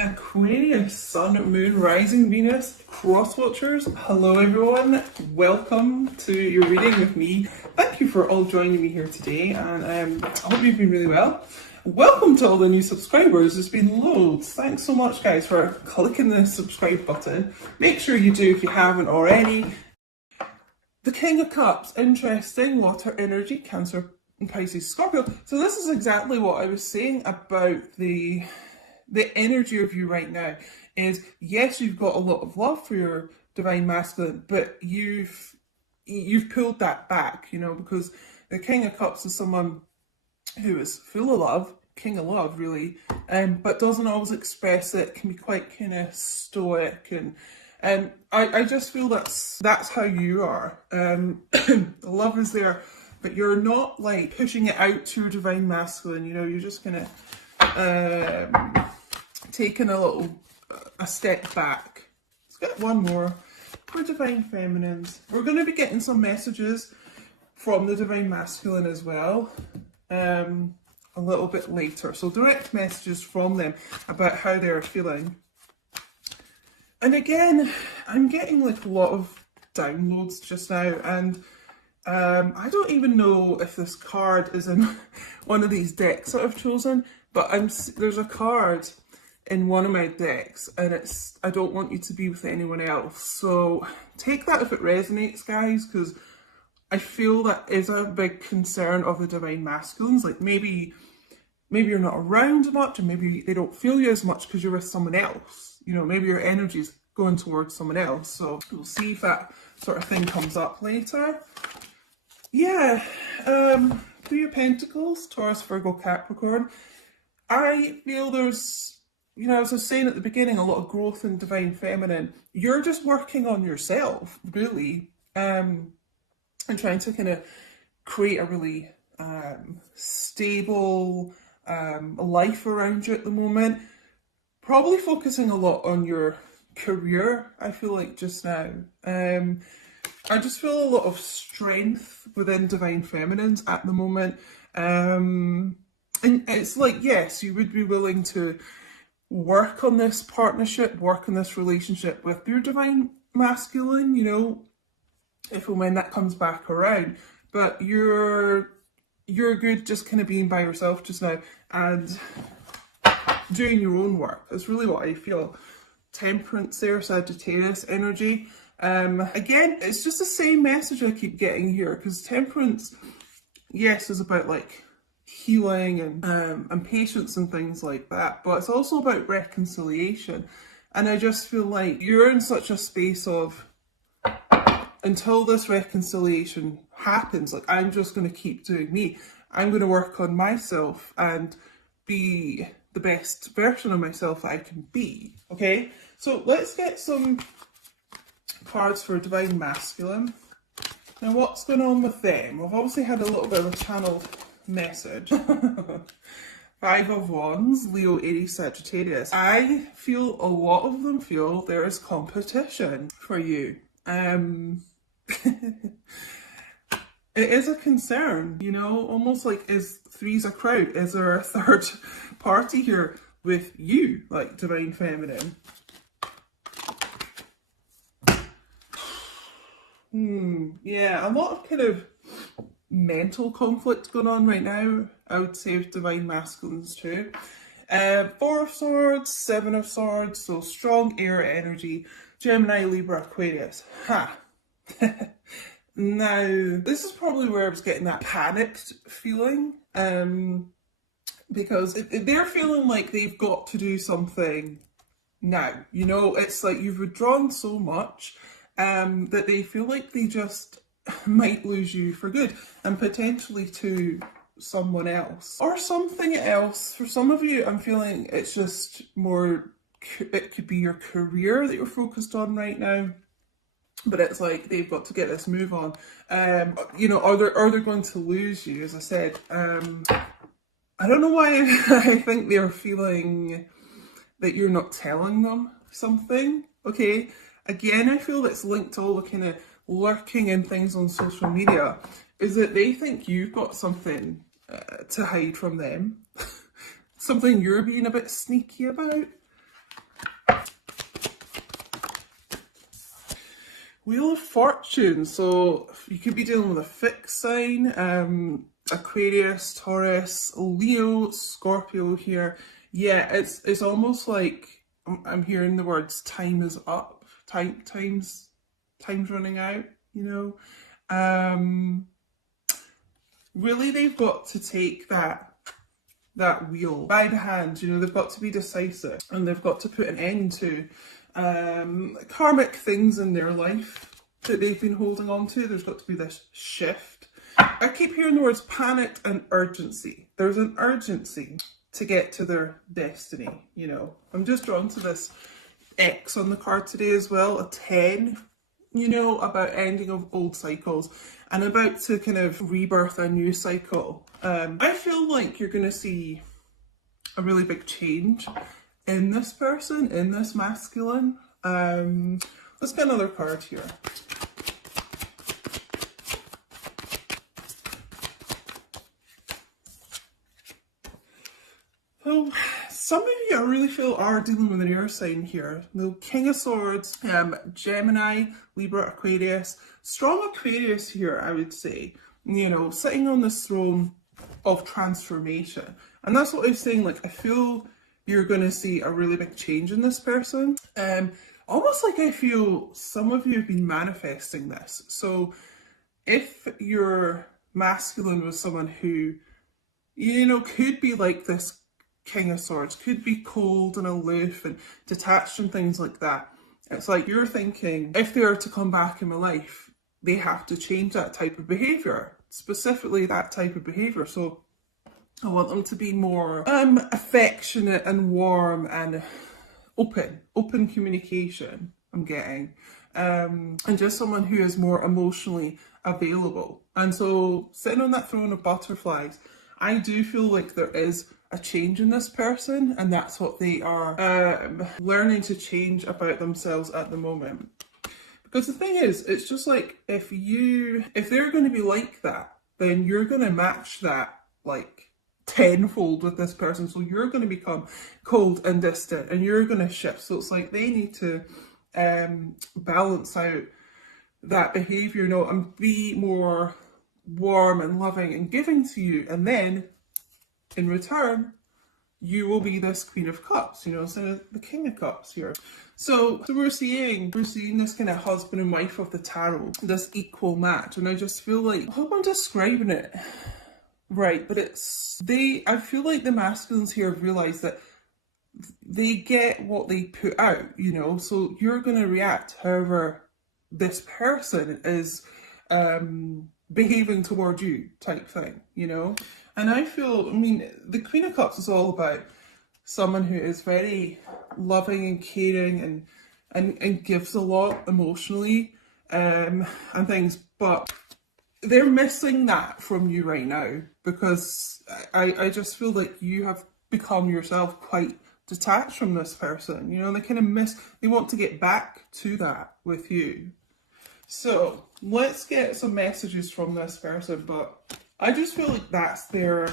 Aquarius, Sun, Moon, Rising, Venus, Cross Watchers. Hello everyone, welcome to your reading with me. Thank you for all joining me here today, and I hope you've been really well. Welcome to all the new subscribers, there's been loads. Thanks so much guys for clicking the subscribe button. Make sure you do if you haven't already. The King of Cups, interesting, water energy, Cancer, and Pisces, Scorpio. So this is exactly what I was saying about the energy of you right now. Is yes, you've got a lot of love for your divine masculine, but you've pulled that back, you know, because the King of Cups is someone who is full of love, king of love really, but doesn't always express it, can be quite kind of stoic, and I just feel that's how you are. The love is there, but you're not like pushing it out to your divine masculine, you know, you're just kind of taking a step back. Let's get one more for divine feminines. We're going to be getting some messages from the divine masculine as well a little bit later, so direct messages from them about how they're feeling. And again, I'm getting like a lot of downloads just now, and I don't even know if this card is in one of these decks that I've chosen, but there's a card in one of my decks, and it's I don't want you to be with anyone else. So take that if it resonates, guys, because I feel that is a big concern of the divine masculines. Like maybe you're not around much, or maybe they don't feel you as much because you're with someone else. You know, maybe your energy's going towards someone else. So we'll see if that sort of thing comes up later. Yeah, Three of Pentacles, Taurus, Virgo, Capricorn. I feel there's, you know, as I was saying at the beginning, a lot of growth in divine feminine. You're just working on yourself, really, and trying to kind of create a really stable life around you at the moment. Probably focusing a lot on your career, I feel like, just now. I just feel a lot of strength within divine feminines at the moment. And it's like, yes, you would be willing to work on this partnership, work on this relationship with your divine masculine, you know, if and when that comes back around. But you're good just kind of being by yourself just now and doing your own work. That's really what I feel. Temperance there, Sagittarius energy. Again, it's just the same message I keep getting here, because temperance, yes, is about like healing and patience and things like that, but it's also about reconciliation. And I just feel like you're in such a space of, until this reconciliation happens, like, I'm just going to keep doing me. I'm going to work on myself and be the best version of myself that I can be. Okay, so let's get some cards for divine masculine. Now, what's going on with them? We've obviously had a little bit of a channeled message. Five of Wands, Leo, Aries, Sagittarius. I feel a lot of them feel there is competition for you. It is a concern, you know, almost like, is three's a crowd? Is there a third party here with you, like divine feminine? Yeah, a lot of kind of mental conflict going on right now, I would say, with divine masculines too. Four of Swords, Seven of Swords, so strong air energy, Gemini, Libra, Aquarius. Ha! Now, this is probably where I was getting that panicked feeling, because they're feeling like they've got to do something now. You know, it's like you've withdrawn so much that they feel like they just might lose you for good, and potentially to someone else or something else. For some of you, I'm feeling it's just more, it could be your career that you're focused on right now, but it's like they've got to get this move on. You know, are they going to lose you? As I said, I don't know why I think they're feeling that you're not telling them something. Okay, again, I feel that's linked to all the kind of lurking in things on social media, is that they think you've got something to hide from them, something you're being a bit sneaky about. Wheel of Fortune. So you could be dealing with a fixed sign, Aquarius, Taurus, Leo, Scorpio here. Yeah, it's almost like I'm hearing the words time is up, time's running out, you know. Really they've got to take that wheel by the hand, you know, they've got to be decisive and they've got to put an end to karmic things in their life that they've been holding on to. There's got to be this shift. I keep hearing the words panic and urgency. There's an urgency to get to their destiny, you know. I'm just drawn to this X on the card today as well, a 10, you know, about ending of old cycles and about to kind of rebirth a new cycle. I feel like you're going to see a really big change in this person, in this masculine. Let's get another card here. So some of you I really feel are dealing with an air sign here. The King of Swords, Gemini, Libra, Aquarius. Strong Aquarius here, I would say. You know, sitting on this throne of transformation. And that's what I was saying, like, I feel you're going to see a really big change in this person. Almost like I feel some of you have been manifesting this. So if your masculine was someone who, you know, could be like this King of Swords, could be cold and aloof and detached and things like that. It's like you're thinking, if they are to come back in my life, they have to change that type of behaviour, specifically that type of behaviour. So I want them to be more affectionate and warm and open communication, I'm getting. And just someone who is more emotionally available. And so sitting on that throne of butterflies, I do feel like there is a change in this person, and that's what they are learning to change about themselves at the moment. Because the thing is, it's just like if they're going to be like that, then you're going to match that like tenfold with this person. So you're going to become cold and distant, and you're going to shift. So it's like they need to balance out that behaviour, you know, and be more warm and loving and giving to you, and then in return you will be this Queen of Cups, you know, instead of the King of Cups here. So we're seeing this kind of husband and wife of the tarot, this equal match, and I just feel like, I hope I'm describing it right, but I feel like the masculines here have realised that they get what they put out, you know, so you're going to react however this person is behaving toward you type thing, you know. And I feel, I mean, the Queen of Cups is all about someone who is very loving and caring and gives a lot emotionally and things, but they're missing that from you right now, because I just feel like you have become yourself quite detached from this person, you know. They want to get back to that with you. So let's get some messages from this person, but I just feel like that's their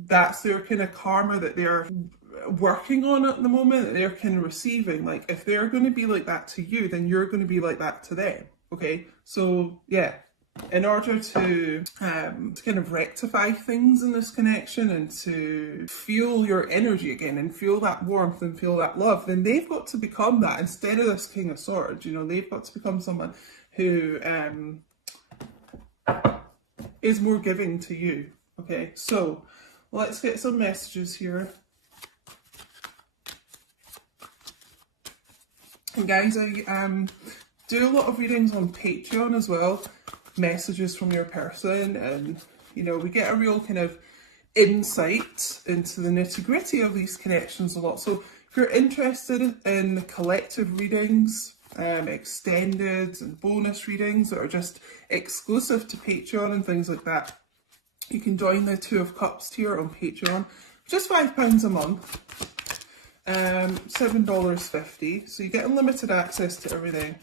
kind of karma that they're working on at the moment, that they're kind of receiving. Like, if they're going to be like that to you, then you're going to be like that to them. Okay, so yeah, in order to kind of rectify things in this connection and to feel your energy again and feel that warmth and feel that love, then they've got to become that instead of this King of Swords. You know, they've got to become someone who is more giving to you. Okay, so let's get some messages here. And guys, I do a lot of readings on Patreon as well, messages from your person, and you know, we get a real kind of insight into the nitty-gritty of these connections a lot. So if you're interested in the collective readings, extended and bonus readings that are just exclusive to Patreon and things like that, you can join the Two of Cups tier on Patreon, just £5 a month, $7.50, so you get unlimited access to everything.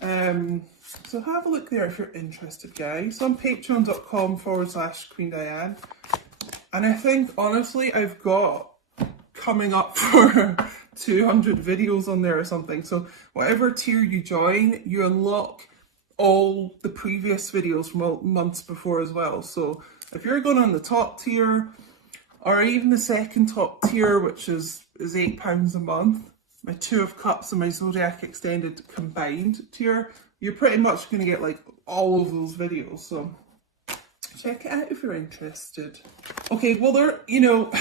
So have a look there if you're interested, guys, on patreon.com/Queen Diane. And I think honestly I've got coming up for 200 videos on there or something. So whatever tier you join, you unlock all the previous videos from months before as well. So if you're going on the top tier, or even the second top tier, which is £8 a month, my Two of Cups and my Zodiac Extended combined tier, you're pretty much going to get like all of those videos. So check it out if you're interested. Okay, well they're, you know,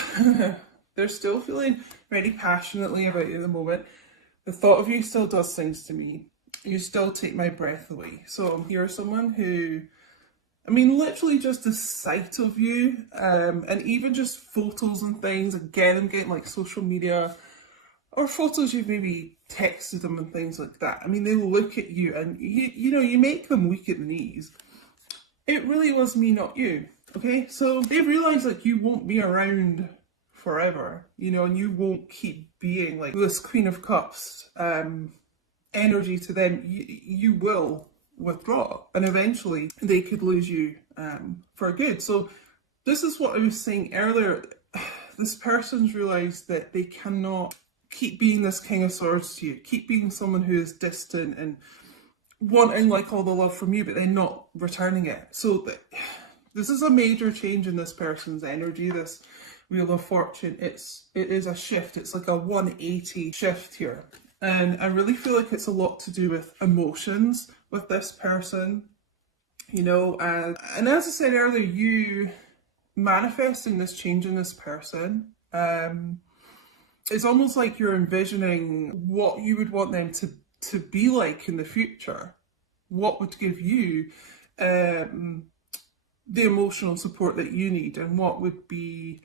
they're still feeling very passionately about you at the moment. The thought of you still does things to me. You still take my breath away. So you're someone who, I mean, literally just the sight of you, and even just photos and things, again, I'm getting like social media, or photos you've maybe texted them and things like that. I mean, they look at you and you know, you make them weak at the knees. It really was me, not you, okay? So they realise like you won't be around forever, you know, and you won't keep being like this Queen of Cups energy to them. You will withdraw, and eventually they could lose you for good. So this is what I was saying earlier. This person's realised that they cannot keep being this King of Swords to you, keep being someone who is distant and wanting like all the love from you, but then not returning it. So this is a major change in this person's energy, this Wheel of Fortune. It is a shift. It's like a 180 shift here. And I really feel like it's a lot to do with emotions with this person, you know, and as I said earlier, you manifesting this change in this person, it's almost like you're envisioning what you would want them to be like in the future, what would give you the emotional support that you need, and what would be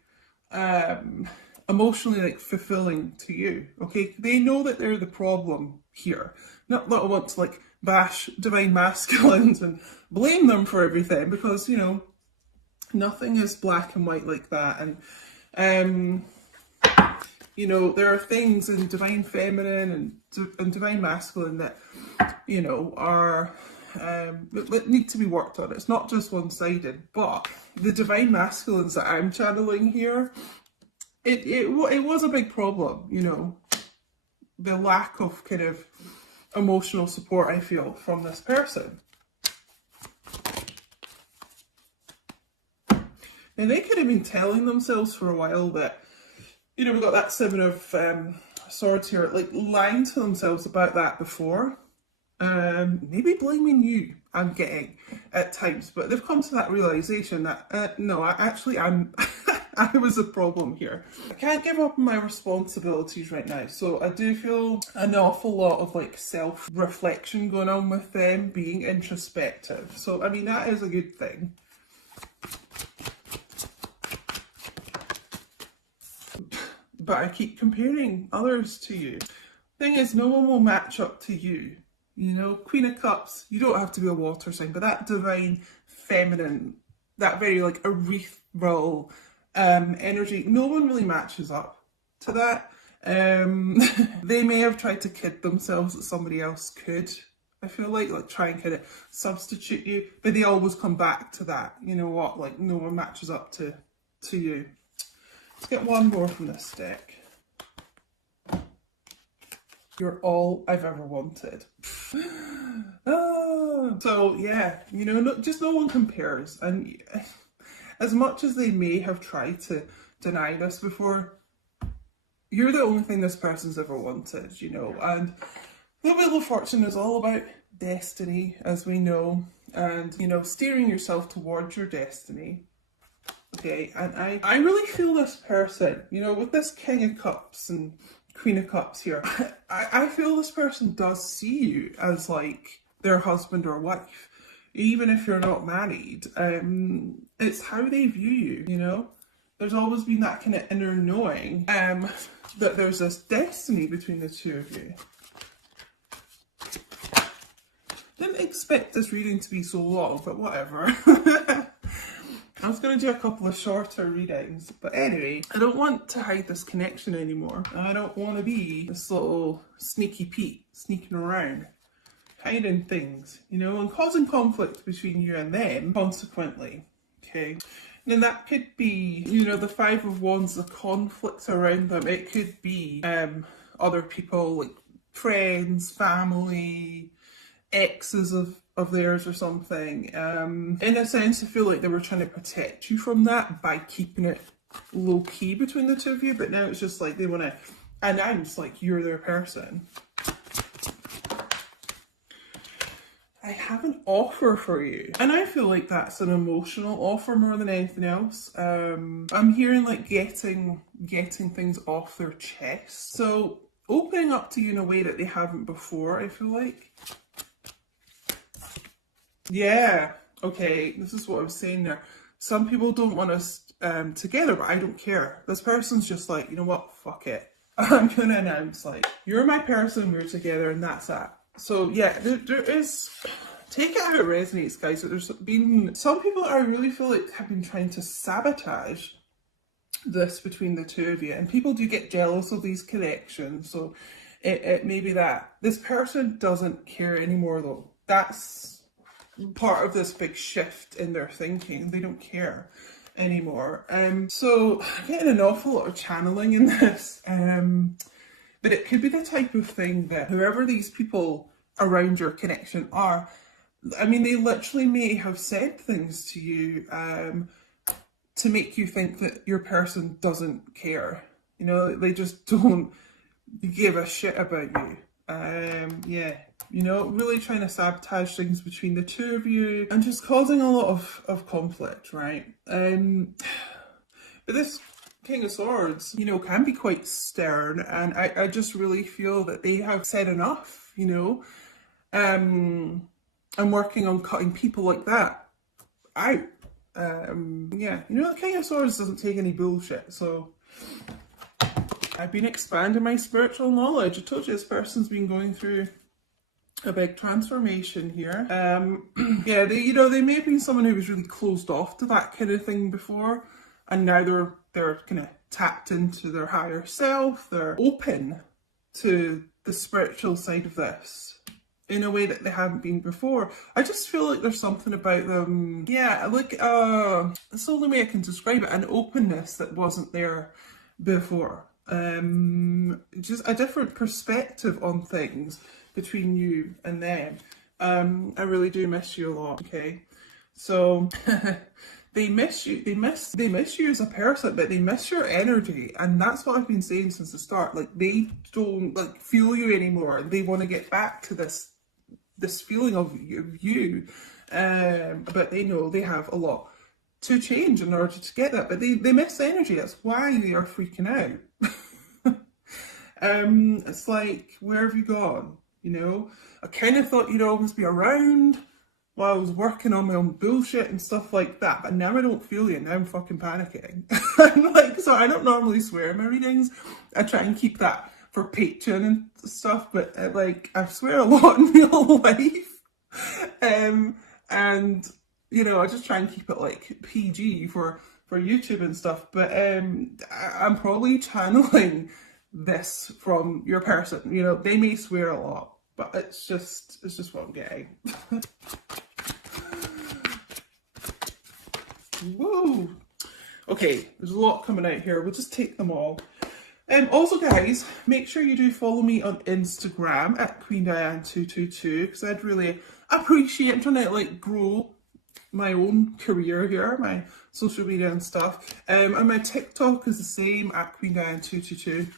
emotionally like fulfilling to you. Okay, they know that they're the problem here. Not that I want to like bash divine masculines and blame them for everything, because you know nothing is black and white like that. And you know, there are things in divine feminine and divine masculine that, you know, are that need to be worked on. It's not just one-sided. But the divine masculines that I'm channeling here, it was a big problem, you know, the lack of kind of emotional support I feel from this person. And they could have been telling themselves for a while that, you know, we've got that Seven of Swords here, like lying to themselves about that before. Maybe blaming you, I'm getting at times, but they've come to that realisation that, no, I'm I was a problem here. I can't give up on my responsibilities right now, so I do feel an awful lot of like self-reflection going on with them, being introspective. So, I mean, that is a good thing. But I keep comparing others to you. Thing is, no one will match up to you. You know, Queen of Cups, you don't have to be a water sign, but that divine feminine, that very like ethereal energy, no one really matches up to that. They may have tried to kid themselves that somebody else could, I feel like try and kind of substitute you, but they always come back to that. You know what, like no one matches up to you. Let's get one more from this deck. You're all I've ever wanted. So yeah, you know, just no one compares. And as much as they may have tried to deny this before, you're the only thing this person's ever wanted, you know. And the Wheel of Fortune is all about destiny, as we know, and, you know, steering yourself towards your destiny. Okay, and I really feel this person, you know, with this King of Cups and Queen of Cups here, I feel this person does see you as like their husband or wife, even if you're not married. It's how they view you, you know. There's always been that kind of inner knowing that there's this destiny between the two of you. Didn't expect this reading to be so long, but whatever. I was going to do a couple of shorter readings, but anyway, I don't want to hide this connection anymore. I don't want to be this little sneaky Pete sneaking around, hiding things, you know, and causing conflict between you and them, consequently, okay? And that could be, you know, the Five of Wands, the conflict around them. It could be other people, like friends, family, exes of theirs or something. In a sense, I feel like they were trying to protect you from that by keeping it low key between the two of you, but now it's just like they want to announce like you're their person. I have an offer for you, and I feel like that's an emotional offer more than anything else. I'm hearing like getting things off their chest, so opening up to you in a way that they haven't before, I feel like. Yeah, okay, this is what I was saying there. Some people don't want us together, but I don't care. This person's just like, you know what, fuck it. I'm gonna announce like, you're my person, we're together, and that's that. So yeah, there is, take it how it resonates, guys. There's been some people I really feel like have been trying to sabotage this between the two of you, and people do get jealous of these connections. So it may be that this person doesn't care anymore, though. That's part of this big shift in their thinking. They don't care anymore. So I'm getting an awful lot of channeling in this. But it could be the type of thing that whoever these people around your connection are, I mean, they literally may have said things to you to make you think that your person doesn't care. You know, they just don't give a shit about you. Yeah, you know, really trying to sabotage things between the two of you and just causing a lot of conflict, right? But this King of Swords, you know, can be quite stern, and I just really feel that they have said enough, you know. I'm working on cutting people like that out. Yeah, you know, the King of Swords doesn't take any bullshit, so I've been expanding my spiritual knowledge. I told you this person's been going through a big transformation here. Yeah, they may have been someone who was really closed off to that kind of thing before, and now they're kind of tapped into their higher self. They're open to the spiritual side of this in a way that they haven't been before. I just feel like there's something about them, yeah, like it's the only way I can describe it, an openness that wasn't there before. Just a different perspective on things between you and them. I really do miss you a lot, okay? So they miss you, they miss you as a person, but they miss your energy, and that's what I've been saying since the start. Like, they don't like feel you anymore. They want to get back to this feeling of you, but they know they have a lot to change in order to get that, but they miss energy. That's why they are freaking out. It's like, where have you gone? You know, I kind of thought you'd always be around while I was working on my own bullshit and stuff like that, but now I don't feel you. Now I'm fucking panicking. I'm like, so I don't normally swear in my readings. I try and keep that for Patreon and stuff, but like, I swear a lot in real life. And you know, I just try and keep it like PG for YouTube and stuff, but I'm probably channeling this from your person. You know, they may swear a lot, but it's just what I'm getting. Whoa. Okay, there's a lot coming out here. We'll just take them all. Also, guys, make sure you do follow me on Instagram at QueenDiane222, because I'd really appreciate, I'm trying to like grow my own career here, my social media and stuff. And my TikTok is the same, at QueenDiane222.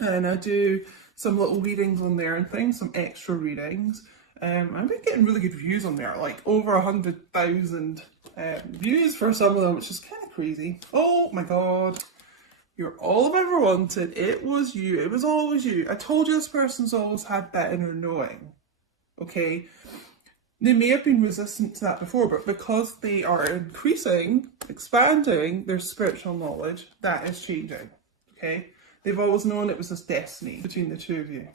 And I do some little readings on there and things, some extra readings. I've been getting really good views on there, like over 100,000 views for some of them, which is kind of crazy. Oh my god. You're all I've ever wanted. It was you. It was always you. I told you this person's always had that inner knowing. Okay? They may have been resistant to that before, but because they are increasing, expanding their spiritual knowledge, that is changing. Okay? They've always known it was this destiny between the two of you.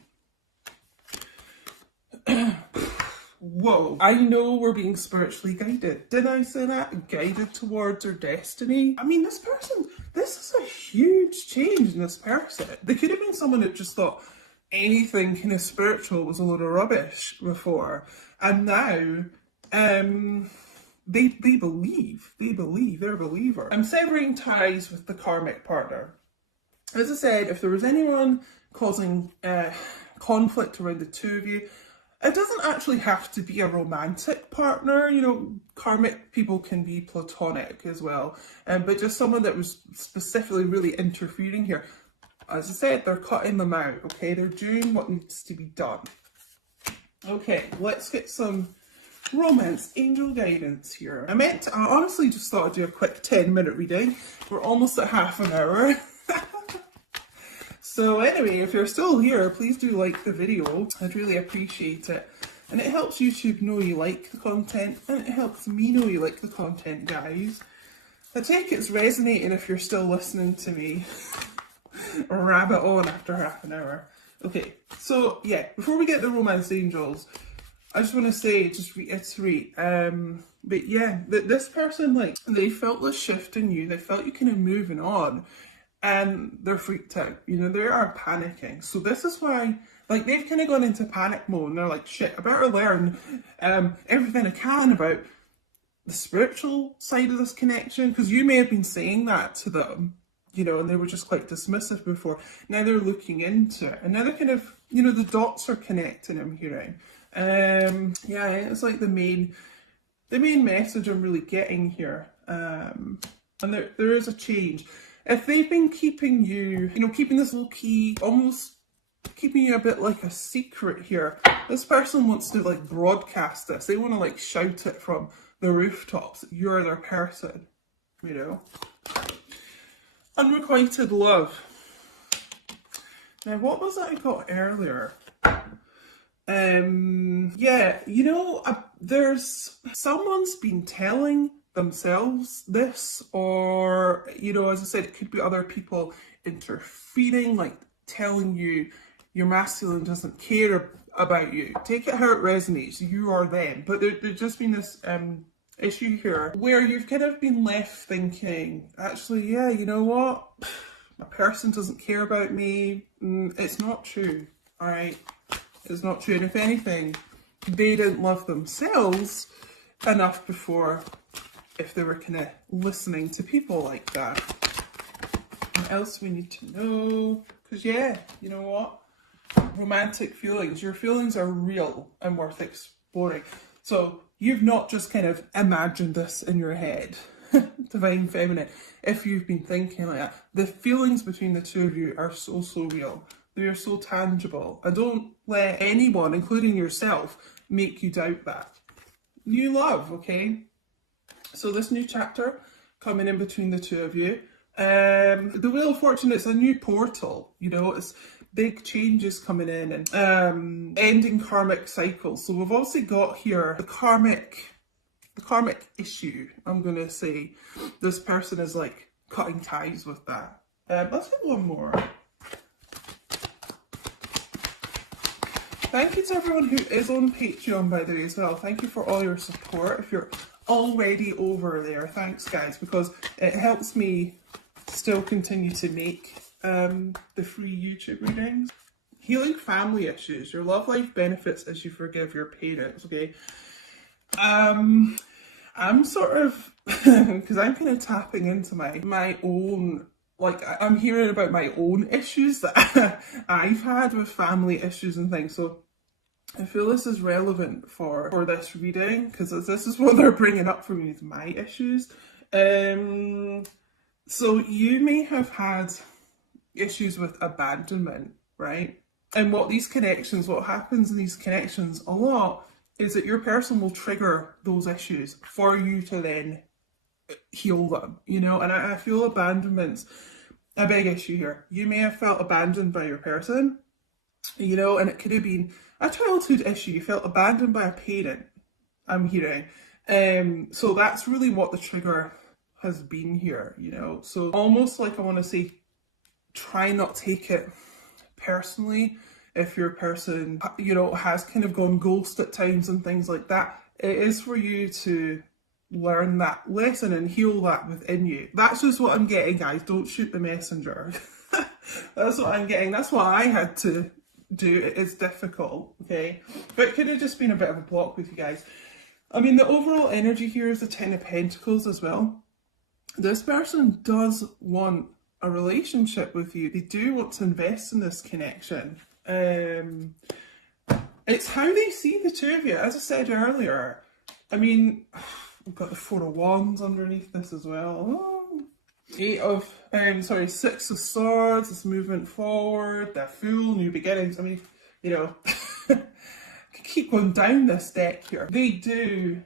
Whoa. I know we're being spiritually guided. Did I say that? Guided towards our destiny? I mean, this person, this is a huge change in this person. They could have been someone that just thought anything kind of spiritual was a load of rubbish before. And now, they believe. They're a believer. I'm severing ties with the karmic partner. As I said, if there was anyone causing conflict around the two of you. It doesn't actually have to be a romantic partner, you know, karmic people can be platonic as well, but just someone that was specifically really interfering here. As I said, they're cutting them out, okay? They're doing what needs to be done. Okay, let's get some romance angel guidance here. I honestly just thought I'd do a quick 10-minute reading. We're almost at half an hour. So anyway, if you're still here, please do like the video. I'd really appreciate it. And it helps YouTube know you like the content, and it helps me know you like the content, guys. I take it's resonating if you're still listening to me rabbit on after half an hour. Okay, so yeah, before we get the romance angels, I just want to say, just reiterate, but yeah, this person, like, they felt this shift in you, they felt you kind of moving on, and they're freaked out, you know, they are panicking. So this is why, like, they've kind of gone into panic mode, and they're like, shit, I better learn everything I can about the spiritual side of this connection, because you may have been saying that to them, you know, and they were just quite dismissive before. Now they're looking into it, and now they're kind of, you know, the dots are connecting, I'm hearing. Yeah, it's like the main message I'm really getting here. And there is a change. If they've been keeping you, you know, keeping this low key, almost keeping you a bit like a secret here, this person wants to like broadcast this. They want to like shout it from the rooftops. You're their person, you know. Unrequited love. Now, what was that I got earlier? Yeah, you know, there's someone's been telling themselves this, or, you know, as I said, it could be other people interfering, like telling you your masculine doesn't care about you. Take it how it resonates. You are them. But there's just been this issue here where you've kind of been left thinking, actually, yeah, you know what? My person doesn't care about me. It's not true, all right? It's not true. And if anything, they didn't love themselves enough before, if they were kind of listening to people like that. What else we need to know? Because yeah, you know what? Romantic feelings. Your feelings are real and worth exploring. So you've not just kind of imagined this in your head. Divine Feminine. If you've been thinking like that, the feelings between the two of you are so real. They are so tangible. And don't let anyone, including yourself, make you doubt that. New love, okay? So this new chapter coming in between the two of you. The Wheel of Fortune, it's a new portal, you know, it's big changes coming in and ending karmic cycles. So we've also got here the karmic issue, I'm going to say. This person is like cutting ties with that. Let's get one more. Thank you to everyone who is on Patreon, by the way, as well. Thank you for all your support. If you're already over there, thanks, guys, because it helps me still continue to make the free YouTube readings. Healing family issues. Your love life benefits as you forgive your parents, okay? I'm sort of, because I'm kind of tapping into my own, like, I'm hearing about my own issues that I've had with family issues and things. So I feel this is relevant for this reading, because this is what they're bringing up for me, is my issues. So you may have had issues with abandonment, right? And what happens in these connections a lot is that your person will trigger those issues for you to then heal them, you know? And I feel abandonment's a big issue here. You may have felt abandoned by your person, you know, and it could have been a childhood issue. You felt abandoned by a parent, I'm hearing. So that's really what the trigger has been here, you know? So almost like, I want to say, try not take it personally if your person, you know, has kind of gone ghost at times and things like that. It is for you to learn that lesson and heal that within you. That's just what I'm getting, guys. Don't shoot the messenger. That's what I'm getting. That's what I had to do. It is difficult, okay? But it could have just been a bit of a block with you guys. I mean, the overall energy here is the Ten of Pentacles as well. This person does want a relationship with you. They do want to invest in this connection. It's how they see the two of you. As I said earlier, I mean, we've got the Four of Wands underneath this as well. Oh. Six of Swords, this movement forward, the Fool, new beginnings. I mean, you know, keep going down this deck here. They do,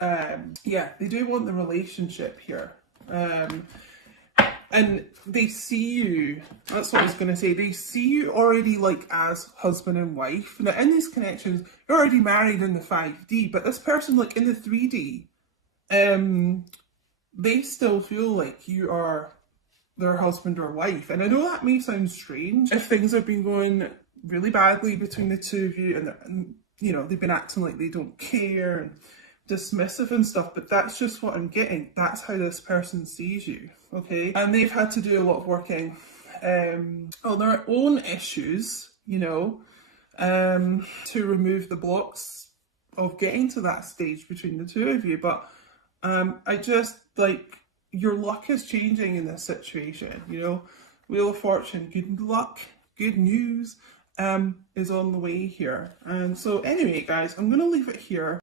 they do want the relationship here. And they see you, that's what I was going to say, they see you already like as husband and wife. Now in these connections, you're already married in the 5D, but this person like in the 3D, they still feel like you are their husband or wife. And I know that may sound strange if things have been going really badly between the two of you and you know, they've been acting like they don't care and dismissive and stuff, but that's just what I'm getting. That's how this person sees you, okay? And they've had to do a lot of working on their own issues, you know, to remove the blocks of getting to that stage between the two of you. But I just, like, your luck is changing in this situation, you know? Wheel of Fortune, good luck, good news is on the way here. And so anyway, guys, I'm going to leave it here.